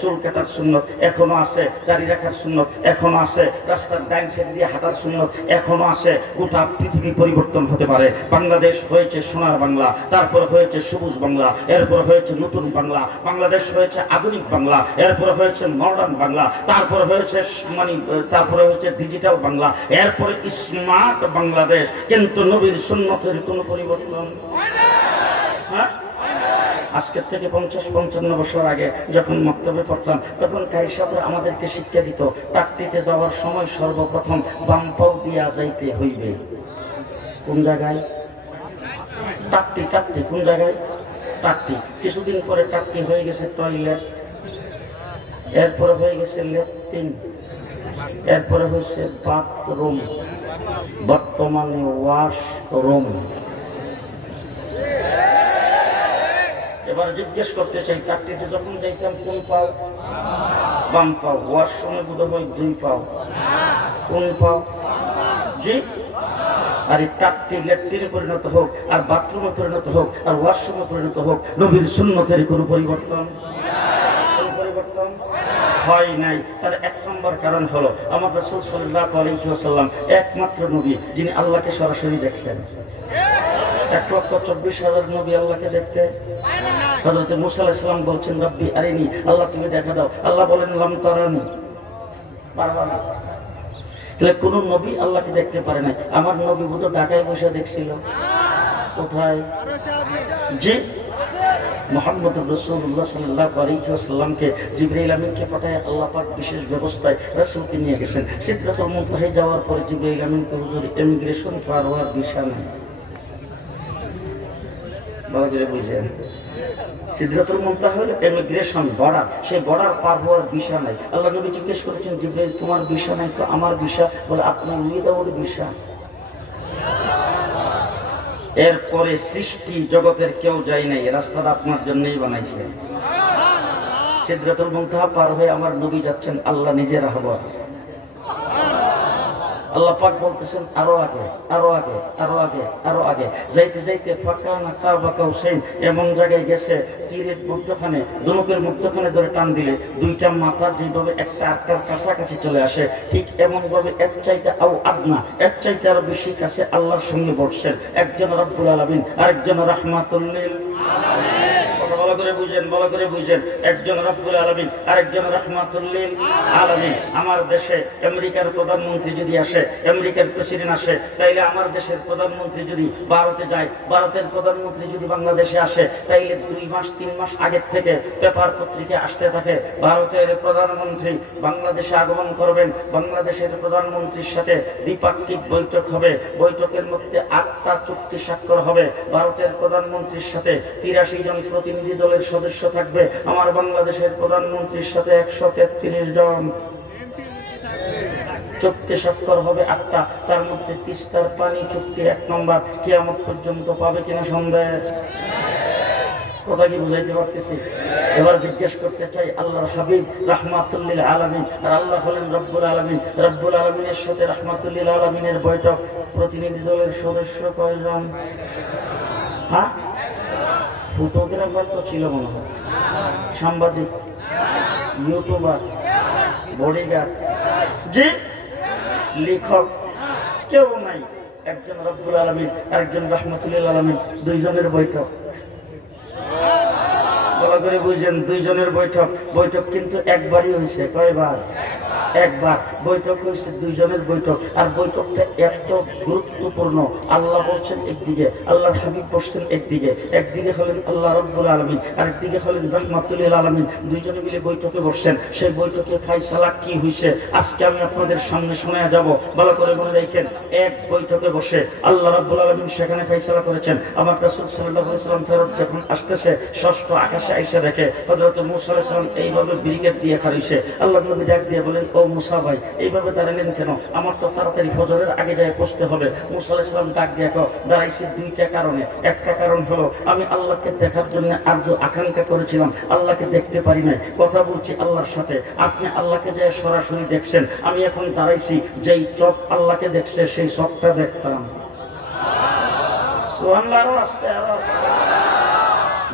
চুল কাটার সুন্নত এখনো আছে, দাড়ি রাখার সুন্নত এখনো আছে, রাস্তার ডাইন সাইড দিয়ে হাঁটার সুন্নত এখনো আছে। গোটা পৃথিবী পরিবর্তন হতে পারে। বাংলাদেশ হয়েছে সোনার বাংলা, তারপর হয়েছে সবুজ বাংলা, এরপর হয়েছে নতুন বাংলা, বাংলাদেশ হয়েছে আধুনিক বাংলা, এরপর হয়েছে মডার্ন বাংলা, তারপর হয়েছে তারপরে হয়েছে ডিজিটাল বাংলা, এরপরে স্মার্ট বাংলাদেশ। কিন্তু নবীর সুন্নতের কোনো পরিবর্তন হ্যাঁ। আজকের থেকে 50-55 বছর আগে যখন মক্তবে পড়তাম, তখন কারি সাহেবরা আমাদেরকে শিক্ষা দিত, টাকটিতে যাওয়ার সময় সর্বপ্রথম বাম পাও দিয়া যাইতে হইবে। কোন জায়গায়? টাকটি। টাকটি কোন জায়গায়? টাকটি। কিছুদিন পরে টাকটি হয়ে গেছে টয়লেট, এরপরে হয়ে গেছে ল্যাট্রিন, এরপরে হয়েছে বাথরুম, বর্তমানে ওয়াশরুম। এবার জিজ্ঞেস করতে চাই, টাকটিতে যখন যাইতাম কোন পাও? বাম পাও। ওয়াশরুমে বোধ হয় 2 পাও। কোন পাও? জি। আর এই টাকটি ল্যাট্রিনে পরিণত হোক, আর বাথরুমে পরিণত হোক, আর ওয়াশরুমে পরিণত হোক, নবীর সুন্নতের কোনো পরিবর্তন হয় নাই। তার 1 নম্বর কারণ হলো আমার রাসূল সাল্লাল্লাহু আলাইহি ওয়াসাল্লাম একমাত্র নবী যিনি আল্লাহকে সরাসরি দেখছেন। 1,24,000 নবী আল্লাহকে দেখতে। হযরত মূসা আলাইহিস সালাম বলছেন, রব্বি আরিনি, আল্লাহ তুমি দেখা দাও। আল্লাহ বলেন, লাম তারানি, পারবা না। তাহলে কোন নবী আল্লাহকে দেখতে পারে নাই। আমার নবী বোধ ঢাকায় বসে দেখছিল। কোথায়? জি, মুহাম্মদুর রাসূলুল্লাহ সাল্লাল্লাহু আলাইহি ওয়াসাল্লামকে জিবরাইল আমিনকে পাঠায় আল্লাহ পাক বিশেষ ব্যবস্থায় রাসূলকে নিয়ে গেছেন। সিদরাতুল মুনতাহায় যাওয়ার পরে জিবরাইল আমিনকে হুজুর ইমিগ্রেশন পার হওয়ার ভিসা নেই। ভালো করে বুঝেন, সিদরাতুল মুনতাহা হলো ইমিগ্রেশন, বর্ডার। সেই বর্ডার পার হওয়ার ভিসা নাই। আল্লাহ নবী জিজ্ঞেস করেছেন, জিবরাইল তোমার ভিসা নাই তো আমার ভিসা? বলে, আপনার উইদাউট ভিসা। এরপরে সৃষ্টি জগতের কেউ যায় নাই, রাস্তাটা আপনার জন্যই বানাইছে। সিদরাতুল মুনতাহা পার হয়ে আমার নবী যাচ্ছেন, আল্লাহ নিজে রাহব। আল্লাহ পাক বলতেছেন, আরো আগে, আরো আগে, আরো আগে, আরো আগে। যাইতে যাইতে ফাকানা কাবা কাউসাইন এমন জায়গায় গেছে, তীরের মধ্যখানে, ধনুকের মধ্যখানে ধরে টান দিলে 2টা মাথা যেভাবে একটা আটটার কাছাকাছি চলে আসে, ঠিক এমন ভাবে এর চাইতে আও আদনা, এর চাইতে আরো বেশি কাছে আল্লাহর সঙ্গে বসছেন। একজন রব্বুল আলামিন, আরেকজন রাহমাতুল লিল আলামিন। ভালো করে বুঝেন, ভালো করে বুঝেন। একজন রব্বুল আলামিন, আরেকজন রাহমাতুল লিল আলামিন। আমার দেশে আমেরিকার প্রধানমন্ত্রী যদি আসে, আমেরিকার প্রেসিডেন্ট আসে, তাইলে আমার দেশের প্রধানমন্ত্রী যদি ভারতে যায়, ভারতের প্রধানমন্ত্রী যদি বাংলাদেশে আসে, তাইলে 2 মাস 3 মাস আগের থেকে পেপার পত্রিকা আসতে থাকে, ভারতের প্রধানমন্ত্রী বাংলাদেশে আগমন করবেন, বাংলাদেশের প্রধানমন্ত্রীর সাথে দ্বিপাক্ষিক বৈঠক হবে, বৈঠকের মধ্যে 8টা চুক্তি স্বাক্ষর হবে, ভারতের প্রধানমন্ত্রীর সাথে 83 জন প্রতিনিধি দলের সদস্য থাকবে, আমার বাংলাদেশের প্রধানমন্ত্রীর সাথে 133 জন চুক্তি স্বাক্ষর হবে 8টা। তার মধ্যে তিস্তার পানি চুক্তি 1 নম্বর, কিয়ামত পর্যন্ত পাবে কিনা সন্দেহ? কথা কি বুঝাইতে পারতেছি? এবার জিজ্ঞেস করতে চাই, আল্লাহর হাবিব রাহমাতুল লিল আলামিন, আর আল্লাহ হলেন রব্বুল আলামিন। রব্বুল আলামিনের সাথে রাহমাতুল লিল আলামিনের বৈঠক, প্রতিনিধি দলের সদস্য কয়জন? হ্যাঁ, ফটোগ্রাফার তো ছিল মনে হয়, সাংবাদিক, ইউটিউবার, বডিগার্ড, জি, লেখক কেউ নাই। একজন রব্বুল আলামিন, আরেকজন রাহমাতুল লিল আলামিন, 2 জনের বৈঠক। ভালো করে বুঝেন, 2 জনের বৈঠক। বৈঠক কিন্তু একবারই হয়েছে। কয়বার? একবার বৈঠক হয়েছে, 2 জনের বৈঠক। আর বৈঠকটা এত গুরুত্বপূর্ণ, আল্লাহ বলছেন একদিকে, আল্লাহর হাবিব বসছেন একদিকে, একদিকে হলেন আল্লাহ রাব্বুল আলামিন, আরেকদিকে হলেন রাহমাতুল লিল আলামিন। 2 জনে মিলে বৈঠকে বসছেন। সেই বৈঠকে ফায়সালা কি হয়েছে আজকে আমি আপনাদের সামনে শোনায়া যাব। ভালো করে মনে রাখেন, এক বৈঠকে বসে আল্লাহ রাব্বুল আলামিন সেখানে ফায়সালা করেছেন। আমার রাসূল সাল্লাল্লাহু আলাইহি ওয়াসাল্লাম ফেরত যখন আসতেছে, ষষ্ঠ আকাশে আইসা দেখে হযরত মূসা আলাইহিস সালাম এইভাবে ব্রিগেড দিয়ে খাড়াইছে। আল্লাহ নবী ডাক দিয়ে বলেন, ও মূসা ভাই, এইভাবে দাঁড়ালেন কেন? আমার তো তাড়াতাড়ি ফজরের আগে যায় পৌঁছতে হবে। মূসা আলাইহিস সালাম ডাক দিয়ে দাঁড়াইছে 2টা কারণে। একটা কারণ হলো আমি আল্লাহকে দেখার জন্য আরজু আকাঙ্ক্ষা করেছিলাম, আল্লাহকে দেখতে পারি নাই, কথা বলছি আল্লাহর সাথে। আপনি আল্লাহকে যায় সরাসরি দেখছেন, আমি এখন দাঁড়াইছি যেই চোখ আল্লাহকে দেখছে সেই চোখটা দেখতাম। সুবহানাল্লাহ। আরো আস্তে, আরো আস্তে।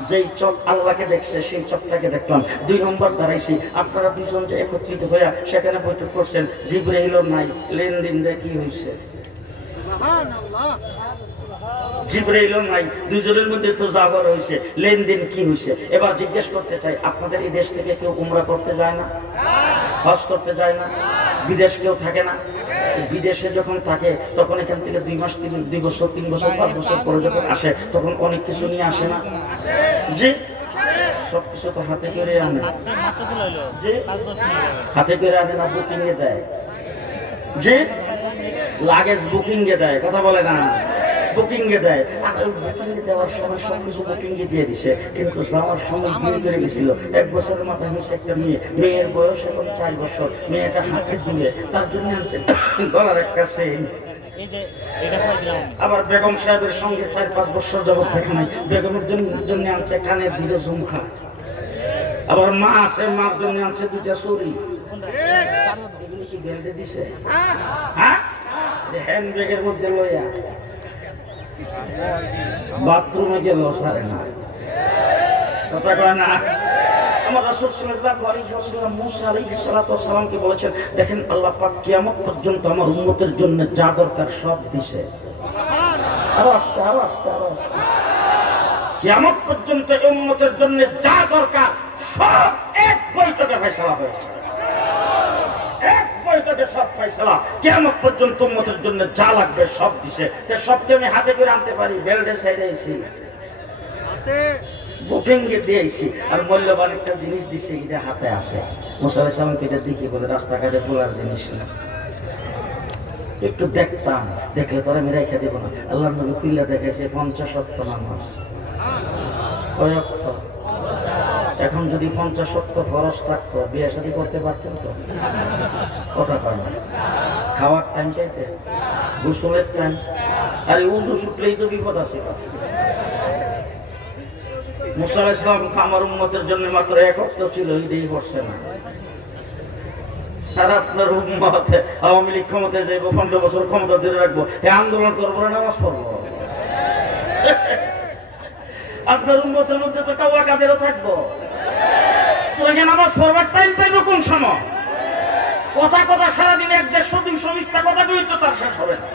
যেই চোখ আল্লাহকে দেখছে সেই চোখটাকে দেখলাম। 2 নম্বর দাঁড়াইছি, আপনারা দুজন যে একত্রিত হইয়া সেখানে বৈঠক করছেন, জিবরাইল নাই, লেনদেনটা কি হয়েছে? জিবরাইল নাই, দুজনের মধ্যে তো যাবার হয়েছে, লেনদেন কি হয়েছে? এবার জিজ্ঞেস করতে চাই, আপনাদের এই দেশ থেকে কেউ উমরা করতে যায় না? হজ করতে যায় না? বিদেশ কেউ থাকে না? বিদেশে যখন থাকে তখন এখান থেকে 2 মাস 2 বছর 3 বছর 5 বছর পরে যখন আসে তখন অনেক কিছু নিয়ে আসে না? জি, সবকিছু তো হাতে করে আনে, যে হাতে করে আনে না, বুকিং এ দেয়, যে লাগেজ বুকিং এ দেয়, কথা বলে না, বুকিং এ দেয়। আর বুকিং এ দেওয়ার সময় সবকিছু বুকিং এ দিয়ে দিছে, কিন্তু যাওয়ার সময় বিয়ে করে গেছিল। 1 বছরের মাথায় হয়েছে একটা মেয়ে, মেয়ের বয়স এখন 4 বছর, মেয়েটা হাতে দিলে তার জন্য আনছে গলার একটা চেইন। আবার বেগম সাহেবের সঙ্গে 4-5 বছর যাবত দেখা নাই, বেগমের জন্য আনছে কানের 2টা ঝুমকা। আবার মা আছে, মার জন্য আনছে 2টা চুড়ি। এগুলি কি বেঁধে দিছে? হ্যাঁ, হ্যান্ড ব্যাগের মধ্যে লইয়া বাথরুমে গেল সারে না, কথা কয় না। আমার রাসূল সাল্লাল্লাহু আলাইহি ওয়াসাল্লাম মুসা আলাইহিস সালাতু ওয়াস সালামকে বলেছেন, দেখেন আল্লাহ পাক কিয়ামত পর্যন্ত আমার উম্মতের জন্য যা দরকার সব দিছে। আরো আস্তে, আরো আস্তে, আরো আস্তে। কিয়ামত পর্যন্ত উম্মতের জন্য যা দরকার সব এক বৈঠকে ফয়সালা হয়েছে, এক বৈঠকে সব ফয়সালা। কিয়ামত পর্যন্ত উম্মতের জন্য যা লাগবে সব দিছে। তে সবকে আমি হাতে করে আনতে পারি? বেল্টে ছেড়েছি, হাতে বুকিং এ দিয়েছি, আর মূল্যবান একটা জিনিস দিছে, এটা হাতে আছে। মুসা আলাইহিস সালামকে এটা দেখি বলে রাস্তাঘাটে তোলার জিনিস না, একটু দেখতাম, দেখলে তোরা আমি রেখে দেবো না। আল্লাহর নবী খুললে দেখাইছে 50 ওয়াক্ত নামাজ। কয় ওয়াক্ত? এখন যদি 50 ওয়াক্ত ফরজ থাকতো বিয়ে শাদী করতে পারতেন তো? কথা কয় না। খাওয়ার টাইম চাইতে, গোসলের টাইম, আরে উজু শুকলেই তো বিপদ আছে। মুসা আলাইহিস সালাম আমার উম্মতের জন্য মাত্র 1 ওয়াক্ত ছিল, এটাই করছে না। আর আপনার উম্মত আওয়ামী লীগ ক্ষমতায় যাইব, 15 বছর ক্ষমতা ধরে রাখবো, এই আন্দোলন করবো না নামাজ পড়বো? আপনার উম্মতের মধ্যে তো কাওয়া কাদেরও থাকবো, তোকে নামাজ পড়বার টাইম পাইবো কোন সময়? কথা কথা সারাদিন 100-150 মিথ্যা কথা কই তো তার শেষ হবে না।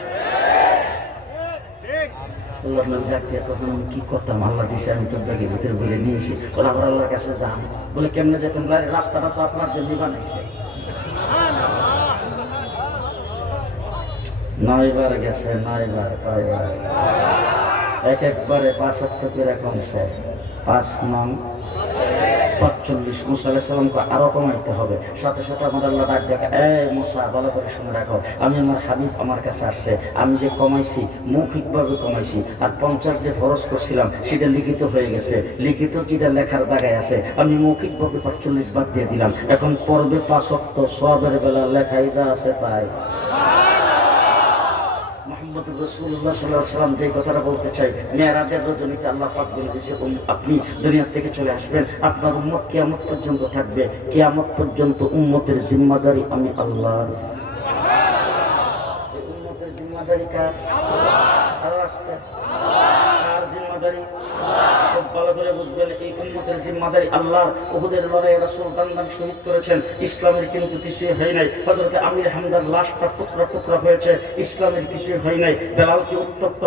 তখন আমি কি করতাম? আল্লাহ দিছে, আমি তোর ব্যাগের ভিতরে বলে নিয়েছি। ওরা আবার আল্লাহর কাছে যান বলে কেমনে যেতাম? রাস্তাটা তো আপনার জন্য বানাইছে। 9 বার গেছে, 9 বার, 5 বার, একবারে 5 ওয়াক্ত করে কমছে, 5 নং 45। মুসা আলাইহিস সালামকে আরো কমাইতে হবে। সাথে সাথে আমার আল্লাহ ডাক দেখে, এই মুসা ভালো করে শুনে রাখো, আমি আমার হাবিব আমার কাছে আসছে, আমি যে কমাইছি মৌখিকভাবে কমাইছি, আর 50 যে ফরজ করছিলাম সেটা লিখিত হয়ে গেছে, লিখিত যেটা লেখার জায়গায় আছে আমি মৌখিকভাবে 45 বাদ দিয়ে দিলাম। এখন পর্বে 5 ওয়াক্ত সওয়াবের বেলা লেখাই যা আছে তাই। মুহাম্মদুর রাসূলুল্লাহ সাল্লাল্লাহু আলাইহি ওয়াসাল্লাম যে কথাটা বলতে চাই, মেরাজের রজনীতে আল্লাহ পাক বলে দিয়েছে, আপনি দুনিয়া থেকে চলে আসবেন, আপনার উম্মত কিয়ামত পর্যন্ত থাকবে, কিয়ামত পর্যন্ত উম্মতের জিম্মাদারি আমি আল্লাহর। উম্মতের জিম্মাদারি কার? আল্লাহ। কার জিম্মাদারি? খুব ভালো করে বুঝবেন, এই উম্মতের জিম্মাদারি আল্লাহর। উহুদের লড়াইয়ে রাসূল দান শহীদ করেছেন, ইসলামের কিন্তু কিছুই হয় নাই। হযরত আমির হামদার লাশটা টুকরা টুকরা হয়েছে, ইসলামের কিছুই হয় নাই। বেলালকে উত্তপ্ত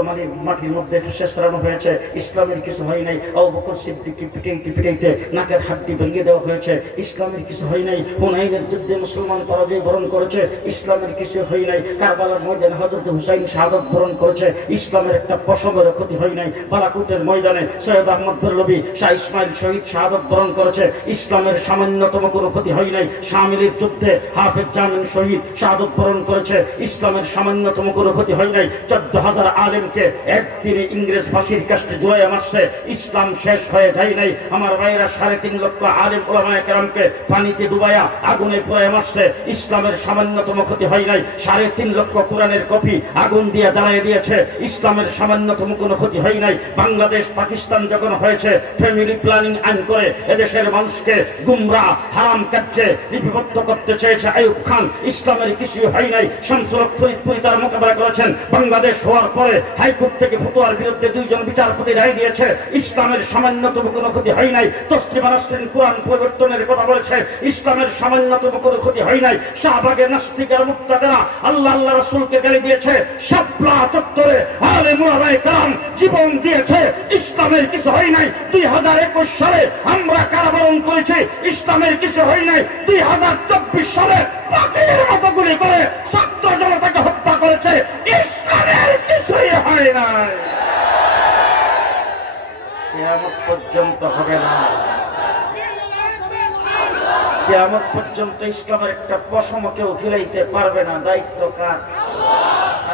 মাটির মধ্যে শেষরানো হয়েছে, ইসলামের কিছু হয় নাই। আবু বকর সিদ্দিককে পিটাইতে নাকের হাড্ডি ভেঙে দেওয়া হয়েছে, ইসলামের কিছু হয় নাই। হুনাইনের যুদ্ধে মুসলমান পরাজয় বরণ করেছে, ইসলামের কিছু হয় নাই। কারবালার ময়দানে হযরত হুসাইন শাহাদাত বরণ করেছে, ইসলামের একটা পশমের ক্ষতি হয় নাই। বালাকুটের ময়দানে সৈয়দ আহমদ বেরলভী শাহ ইসমাইল শহীদ শাহাদাত বরণ করেছে, ইসলামের সামান্যতম কোনো ক্ষতি হয় নাই। শামিলের যুদ্ধে হাফেজ জামিন শহীদ শাহাদাত বরণ করেছে, ইসলামের সামান্যতম কোনো ক্ষতি হয় নাই। 14,000 আলেমকে একদিনে ইংরেজ ফাঁসির কাস্টে জুড়ে মারছে, ইসলাম শেষ হয়ে যায় নাই। আমার ভাইয়েরা 3.5 লক্ষ আলেম ওলামায়ে কেরামকে পানিতে ডুবাইয়া আগুনে পুড়িয়ে মারছে, ইসলামের সামান্যতম ক্ষতি হয় নাই। 3.5 লক্ষ কোরআনের কপি আগুন দিয়ে জ্বালিয়ে দিয়েছে, ইসলামের সামান্যতম কোনো ক্ষতি হয় নাই। নাই। বাংলাদেশ পাকিস্তান যখন হয়েছে ফ্যামিলি প্ল্যানিং আইন করে এদেশের মানুষকে গুমরাহ হারাম কার্যে লিপিবদ্ধ করতে চেয়েছে আইয়ুব খান। ইসলামের কিছুই হয় নাই। শামসুল হক ফরিদপুরি তার মোকাবেলা করেছেন। বাংলাদেশ হওয়ার পরে হাইকোর্ট থেকে ফতোয়ার বিরুদ্ধে 2 জন বিচারপতি রায় দিয়েছে। ইসলামের সামান্যতম কোনো ক্ষতি হয় নাই। তসলিমা নাসরিন কোরআন পরিবর্তনের কথা বলেছে, ইসলামের সামান্যতম কোনো ক্ষতি হয় নাই। শাহবাগে নাস্তিকের মুক্তাদেরা আল্লাহ আল্লাহ রাসূলকে গালি দিয়েছে। শাপলা চত্বরে আলেম ওলামায়ে কেরাম জীবন দিয়েছে, ইসলামের কিছু হয় নাই। 2021 সালে আমরা কারাবরণ করেছি, ইসলামের কিছু হয় নাই। 2024 সালে পাখির মতো গুলি করে ছাত্র জনতাকে হত্যা করেছে, ইসলামের কিছুই হয় নাই। কিয়ামত পর্যন্ত হবে না। কিয়ামত পর্যন্ত ইসলামের একটা পশম কেউ হিলাইতে পারবে না। দায়িত্ব কার?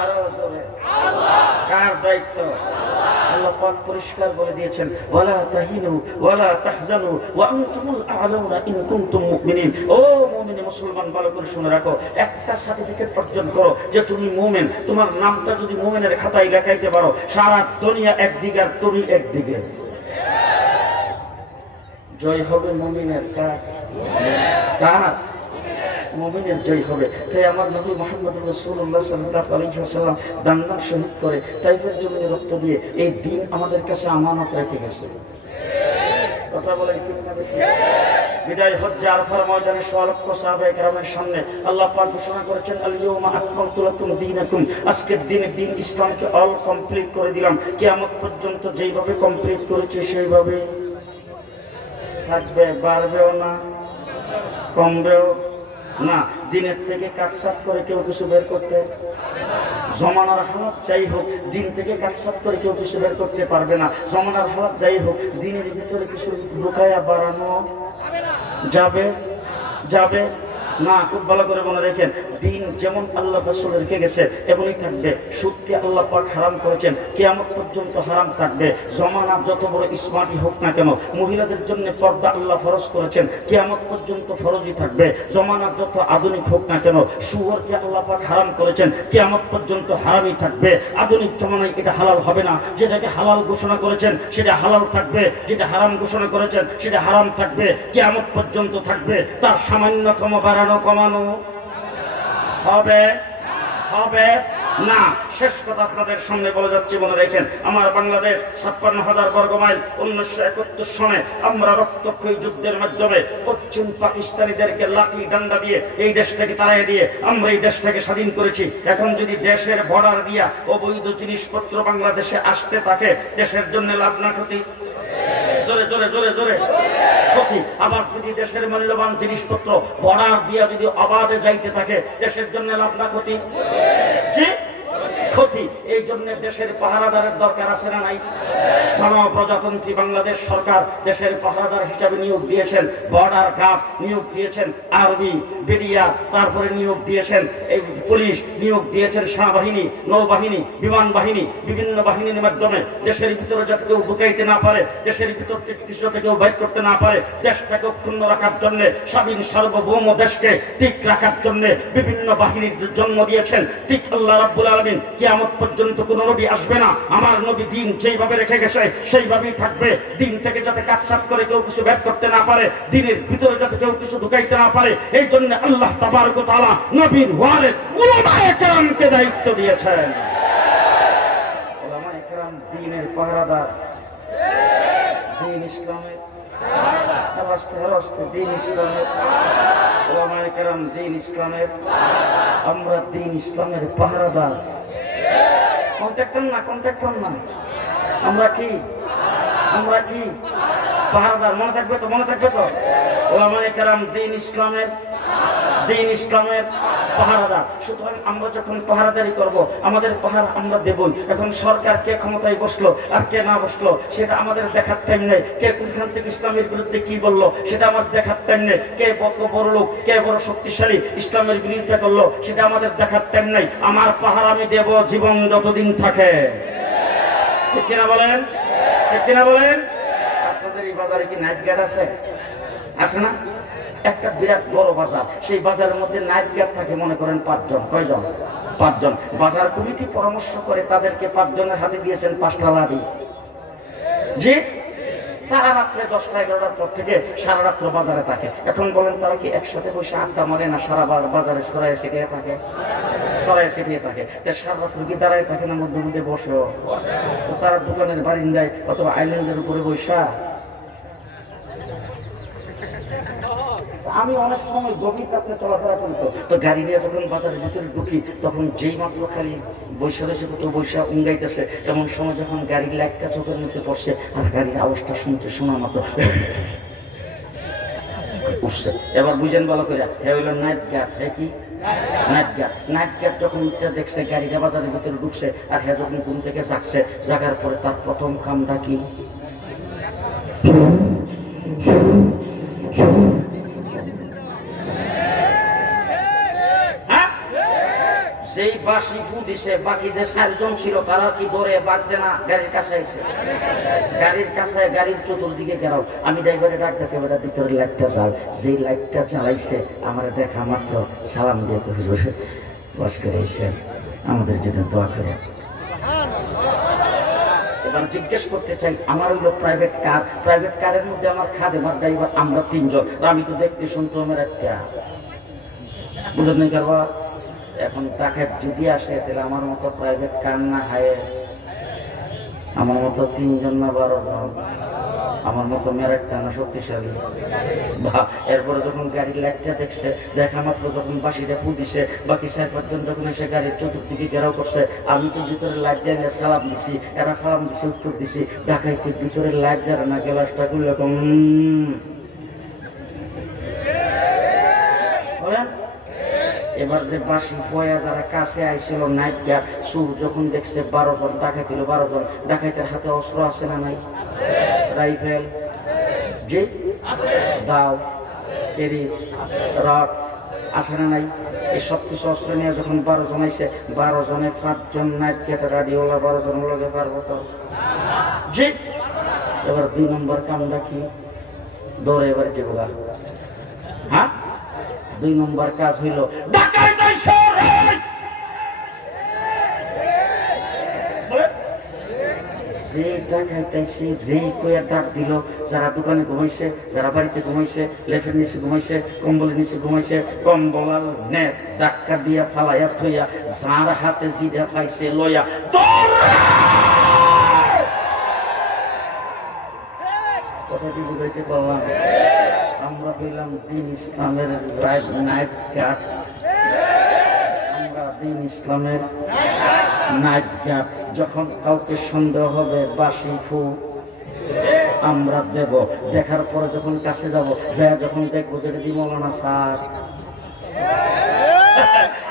আরো জোরে, কার দায়িত্ব? আল্লাহ পাক পরিষ্কার বলে দিয়েছেন, ওয়ালা তাহিনু ওয়ালা তাহজানু ওয়া আনতুমুল আ'লাউনা ইন কুনতুম মুমিনিন। ও মুমিন মুসলমান, ভালো করে শুনে রাখো, একটা সার্টিফিকেট অর্জন করো যে তুমি মুমিন। তোমার নামটা যদি মুমিনের খাতায় লেখাইতে পারো, সারা দুনিয়া একদিকে আর তুমি একদিকে। জয় হবে মুমিনের। কার? কার? মুমিনের জয় হবে। তাই আমার নবী মুহাম্মদ রাসূলুল্লাহ সাল্লাল্লাহু আলাইহি ওয়াসাল্লাম দান শহীদ করে তাইফের জমিনে রক্ত দিয়ে এই দিন আমাদের কাছে আমানত রেখে গেছে। কথা বলে বিদায় হজ্জে আরাফার ময়দানে 100 লক্ষ সাহাবায়ে কেরামের সামনে আল্লাহ পাক ঘোষণা করেছেন, আল ইয়াউমা আকমালতু লাকুম দীনাকুম। আজকের দিনে দিন ইসলামকে অল কমপ্লিট করে দিলাম। কিয়ামত পর্যন্ত যেইভাবে কমপ্লিট করেছে সেইভাবে থাকবে, বাড়বেও না কমবেও না। দিনের থেকে কাটসাট করে কেউ কিছু বের করতে, জমানার হালাত যাই হোক দিন থেকে কাটসাট করে কেউ কিছু বের করতে পারবে না। জমানার হালাত যাই হোক দিনের ভিতরে কিছু লুকায়া বাড়ানো যাবে যাবে না। খুব ভালো করে মনে রেখেন, দিন যেমন আল্লাহ রাসূল রেখে গেছে এমনই থাকবে। সুদকে আল্লাহ পাক হারাম করেছেন, কিয়ামত পর্যন্ত হারাম থাকবে। জমানা যত বড় স্মার্টই হোক না কেন, মহিলাদের জন্য পর্দা আল্লাহ ফরজ করেছেন, কিয়ামত পর্যন্ত ফরজই থাকবে। জমানা যত আধুনিক হোক না কেন, সুয়ারকে আল্লাহ পাক হারাম করেছেন, কিয়ামত পর্যন্ত হারামই থাকবে। আধুনিক জমানায় এটা হালাল হবে না। যেটাকে হালাল ঘোষণা করেছেন সেটা হালাল থাকবে, যেটা হারাম ঘোষণা করেছেন সেটা হারাম থাকবে, কিয়ামত পর্যন্ত থাকবে। তার সামান্যতম কমানো হবে হবে না। শেষ কথা আপনাদের সামনে বলে যাচ্ছি, মনে রাখেন, আমার বাংলাদেশ 56,000 বর্গ মাইল 1971 সনে আমরা রক্তক্ষয়ী যুদ্ধের মাধ্যমে পশ্চিম পাকিস্তানিদেরকে লাঠি ডান্ডা দিয়ে এই দেশ থেকে তাড়িয়ে দিয়ে আমরা এই দেশটাকে স্বাধীন করেছি। এখন যদি দেশের বর্ডার দিয়া অবৈধ জিনিসপত্র বাংলাদেশে আসতে থাকে, দেশের জন্য লাভ না ক্ষতি? জোরে জোরে জোরে জোরে ক্ষতি। আবার যদি দেশের মূল্যবান জিনিসপত্র বর্ডার দিয়া যদি অবাধে যাইতে থাকে, দেশের জন্য লাভ না ক্ষতি? জি ক্ষতি। এই জন্য দেশের পাহারাদারের দরকার আছে না নাই? গণপ্রজাতন্ত্রী বাংলাদেশ সরকার দেশের পাহারাদার হিসাবে নিয়োগ দিয়েছেন, বর্ডার গার্ড নিয়োগ দিয়েছেন, আর্মি বেরিয়া তারপরে নিয়োগ দিয়েছেন, এই পুলিশ নিয়োগ দিয়েছেন, সেনাবাহিনী, নৌবাহিনী, বিমান বাহিনী, বিভিন্ন বাহিনীর মাধ্যমে দেশের ভিতরে যাতে কেউ ঢুকাইতে না পারে, দেশের ভিতর থেকে কিছু যাতে কেউ বাইর করতে না পারে, দেশটাকে অক্ষুণ্ণ রাখার জন্য, স্বাধীন সার্বভৌম দেশকে ঠিক রাখার জন্য বিভিন্ন বাহিনীর জন্ম দিয়েছেন। ঠিক আল্লাহ রাব্বুল আলামিন কিয়ামত পর্যন্ত কোন নবী আসবে না, আমার নবী দিন যেইভাবে রেখে গেছে সেইভাবেই থাকবে। দিন থেকে যাতে কাটছাট করে কেউ কিছু বের করতে না পারে, দিনের ভিতরে যাতে কেউ কিছু ঢুকাইতে না পারে, এই জন্য আল্লাহ তাবারক ওয়া তাআলা নবীর ওয়ারিস উলামায়ে কেরামকে দায়িত্ব দিয়েছেন। উলামায়ে কেরাম দ্বীনের পাহারাদার, দ্বীন ইসলামের দ্বীন ইসলামের উলামায়ে কেরাম, দ্বীন ইসলামের, আমরা দ্বীন ইসলামের পাহারাদার। কন্ট্রাক্টর না, কন্ট্রাক্টর না, আমরা কি? আমরা কি পাহারাদার? মনে থাকবে তো, মনে থাকবে তো? উলামায়ে কেরাম দ্বীন ইসলামের, দ্বীন ইসলামের পাহারাদার। সুতরাং আমরা যখন পাহারাদারি করব, আমাদের পাহারা আমরা দেবই। এখন সরকার কে ক্ষমতায় বসলো আর কে না বসলো সেটা আমাদের দেখার টাইম নেই। কে কোনখান থেকে ইসলামের বিরুদ্ধে কি বললো সেটা আমাদের দেখার টাইম নেই। কে বড় লোক, কে বড় শক্তিশালী ইসলামের বিরুদ্ধে করলো সেটা আমাদের দেখার টাইম নেই। আমার পাহারা আমি দেব জীবন যতদিন থাকে। ঠিক কিনা বলেন? ঠিক কিনা বলেন? আপনাদের এই বাজারে কি নাইট গার্ড আছে? আছে না? একটা বিরাট বড় বাজার, সেই বাজারের মধ্যে নাইট গার্ড থাকে মনে করেন 5 জন। কয়জন? 5 জন। বাজার কমিটি পরামর্শ করে তাদেরকে 5 জনের হাতে দিয়েছেন 5টা লাঠি। যে তারা রাত্রে 10টা-11টার পর থেকে সারা রাত্র বাজারে থাকে। এখন বলেন তারা কি একসাথে বসে আড্ডা মারে না সারা বাজারে ছড়ায় ছিটিয়ে থাকে? ছড়ায় ছিটিয়ে থাকে। সারা রাত্র কি দাঁড়ায় থাকে না মধ্যে মধ্যে বসেও? তো তারা দোকানের বারিন্দায় অথবা আইল্যান্ডের উপরে বসা। আমি অনেক সময় গভীর রাত্রে চলাফেরা করি, তো গাড়ি নিয়ে যখন বাজারের ভিতরে ঢুকি তখন যেই মাত্র খালি বৈশা রয়েছে তো বৈশা উঙ্গাইতেছে, এমন সময় যখন গাড়ির লাইটটা চোখের মধ্যে পড়ছে আর গাড়ির আওয়াজটা শোনা মাত্র উঠছে। এবার বুঝেন ভালো করে, হ্যাঁ হইল নাইট গার্ড। হ্যাঁ কি নাইট গার্ড যখন দেখছে গাড়িটা বাজারের ভিতরে ঢুকছে আর হ্যাঁ যখন ঘুম থেকে জাগছে, জাগার পরে তার প্রথম কামটা কি? যেই বাসি ফু দিছে, বাকি যে 4 জন ছিল তারা কি ধরে বাগছে না? গাড়ির কাছে এসে গাড়ির চতুর্দিকে গেরাও। আমি ড্রাইভারে ডাক দেখে বেটা ভিতরে লাইটটা জ্বাল। যেই লাইটটা জ্বালাইছে আমার দেখা মাত্র সালাম দিয়ে হুজুর বাস করে এসে আমাদের জন্য দোয়া করে। এবার জিজ্ঞেস করতে চাই, আমার হলো প্রাইভেট কারের মধ্যে আমার খাদেমার ড্রাইভার আমরা 3 জন। আমি তো দেখতে শুনতো আমার একটা বুঝলেন নাই কারবা। এখন তাকে যদি আসে তাহলে আমার মতো প্রাইভেট কার না হায়েস, আমার মতো 3 জন না 12 জন, আমার মতো মেরেকটা না শক্তিশালী। এরপরে যখন গাড়ির লাইটটা দেখছে, দেখা মাত্র যখন বাসিটা ফু দিছে, বাকি 4-5 জন যখন এসে গাড়ির চতুর্দিকে ঘেরাও করছে, আমি তো ভিতরে লাইট জ্বালিয়ে সালাম দিছি, এরা সালাম দিছে, উত্তর দিছি। ডাকাইতে ভিতরে লাইট জ্বালে না, গ্লাসটা খুললে বলেন। এবার যে বাসি পয়া যারা কাছে আইছিল নাইট গার্ড সুর যখন দেখছে 12 জন ডাকাইতে, 12 জন ডাকাইতের হাতে অস্ত্র আছে না নাই? রাইফেল, জি দাও, কেরিস, রড আছে না নাই? এই সব কিছু অস্ত্র নিয়ে যখন 12 জন আইছে, 12 জনে 5 জন নাইট গার্ডের রাডিওলা 12 জন লগে পারবো তো? জি। এবার 2 নম্বর কামটা কি? দৌড়ে এবার যেগুলা, হ্যাঁ 2 নম্বর কাজ হইল যে ডাকাইতাইছে রে কইয়া ডাক দিল। যারা দোকানে ঘুমাইছে, যারা বাড়িতে ঘুমাইছে, লেফের নিচে ঘুমাইছে, কম্বলের নিচে ঘুমাইছে, কম্বল আর নেট ধাক্কা দিয়া ফালাইয়া থইয়া যার হাতে জিডা পাইছে লইয়া কথাটি বুঝাইতে পারলাম। আমরা হইলাম দিন ইসলামের নাইট গার্ড, আমরা দিন ইসলামের নাইট গার্ড। যখন কাউকে সন্দেহ হবে বাসি ফু আমরা দেব, দেখার পরে যখন কাছে যাব, যখন দেখবো যেটা দি মৌলানা স্যার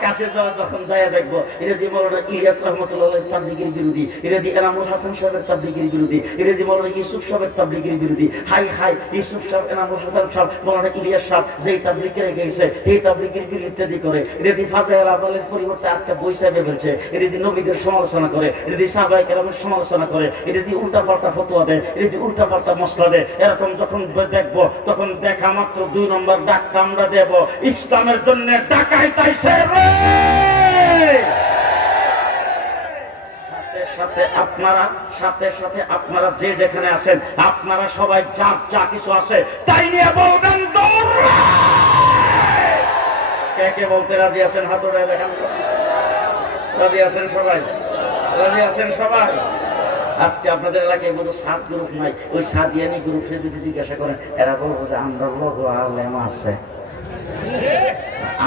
কাছে যাওয়া, যখন যায় দেখবো এটা দিয়ে মৌলানা ইলিয়াস রহমতুল্লাহ তাবলীগের বিরোধী, এটা দিয়ে এনামুল হাসান সাহেবের তাবলীগের বিরোধী, এটা দিয়ে মৌলানা ইউসুফ সাহেবের তাবলীগের বিরোধী। হাই ইউসুফ সাহেব, এনামুল হাসান সাহেব, মৌলানা ইলিয়াস সাহেব যেই তাবলীগে গেছে এই তাবলীগের বিরোধী ইত্যাদি করে। এটা দিয়ে ফাজাইল আদালের পরিবর্তে একটা বই সাহেবে ফেলছে। এটা দিয়ে নবীদের সমালোচনা করে, এটা দিয়ে সাহাবায়ে কেরামের সমালোচনা করে, এটা দিয়ে উল্টাপাল্টা ফতোয়া দেয়, এটা দিয়ে উল্টাপাল্টা মশলা দেয়। এরকম যখন দেখবো তখন দেখা মাত্র 2 নম্বর ডাকটা আমরা দেব, ইসলামের জন্য ডাকাইতাইছে রে। সাথে সাথে আপনারা যে যেখানে আছেন, আপনারা সবাই যা কিছু আছে তাই নিয়ে বলবেন কে বলতে রাজি আছেন? হাত উঠায় দেখান। রাজি আছেন সবাই? রাজি আছেন সবাই? আজকে আপনাদের এলাকায় বোধ 7 গ্রুপ নাই, ওই সাদিয়ানি গ্রুপে যদি জিজ্ঞাসা করেন এরা বলবো যে আমরা লোক আলেম আছে।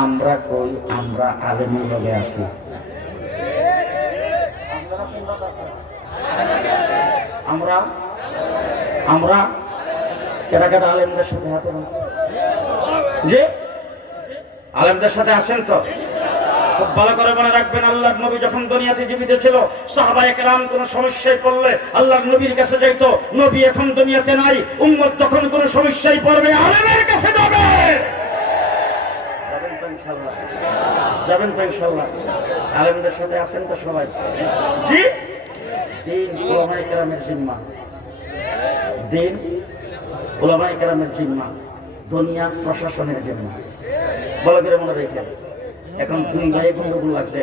আমরা কই? আমরা আলেমের লগে আছি। আমরা কেটা আলেমদের সাথে হাতে যে আলেমদের সাথে আসেন তো? খুব ভালো করে মনে রাখবেন, আল্লাহর নবী যখন দুনিয়াতে জীবিত ছিল, সাহাবায়ে কেরাম কোন সমস্যায় পড়লে আল্লাহর নবীর কাছে যাইত। নবী এখন দুনিয়াতে নাই, উম্মত যখন কোন সমস্যায় পড়বে আলেমের কাছে যাবে। যাবেন তো ইনশাআল্লাহ? আলেমদের সাথে আছেন তো সবাই? জি। দিন উলামায়ে কেরামের জিম্মা, দিন উলামায়ে কেরামের জিম্মা, দুনিয়া প্রশাসনের জিম্মা। ভালো করে মনে রেখেন। এখন দুই ভাই গন্ডগোল লাগছে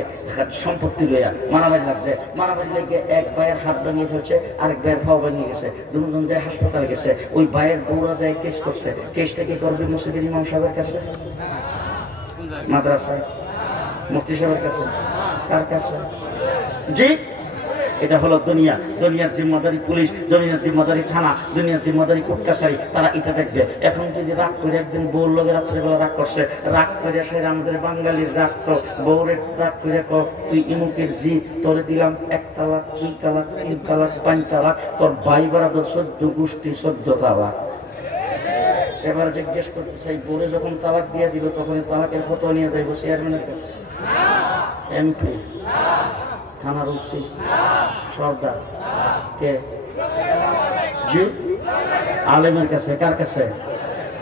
সম্পত্তি লইয়া, মারামারি লাগছে, মারামারি লেগে এক ভাইয়ের হাত ভেঙে ফেলছে, আরেক ভাইয়ের পাও ভেঙে গেছে, দুজন যায় হাসপাতালে গেছে। ওই ভাইয়ের বউরা যায় কেস করছে, কেসটা কি করবে মসজিদের ইমাম সাহেবের কাছে, মাদ্রাসায়, মুফতি সাহেবের কাছে, কার কাছে? জি, এটা হলো দুনিয়া। দুনিয়ার জিম্মাদারি পুলিশ, দুনিয়ার জিম্মাদারি থানা, দুনিয়ার জিম্মাদারি কোর্ট কাছারি, তারা এটা দেখবে। এখন যদি রাগ করে একদিন বউর লগে রাত্রেবেলা রাগ করছে, রাগ করে সে আমাদের বাঙালির রাগ তো বউরে রাগ করে তুই ইমুকের জি তোরে দিলাম 1 তালাক, 2 তালাক, 3 তালাক, 5 তালাক, তোর ভাই বারাদর 14 গোষ্ঠী 14 তালাক। এবার জিজ্ঞেস করতে চাই, বউরে যখন তালাক দিয়ে দিল তখন তালাকের ফটো নিয়ে যাইব চেয়ারম্যানের কাছে, এমপি, থানার ওসি, সর্দার, কে? জি, আলেমের কাছে। কার কাছে?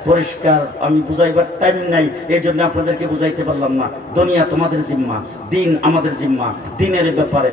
পরিষ্কার। আমি বুঝাইবার টাইম নাই, এই জন্য আপনাদেরকে বুঝাইতে পারলাম না। দুনিয়া তোমাদের জিম্মা, দিন আমাদের জিম্মা। দিনের ব্যাপারে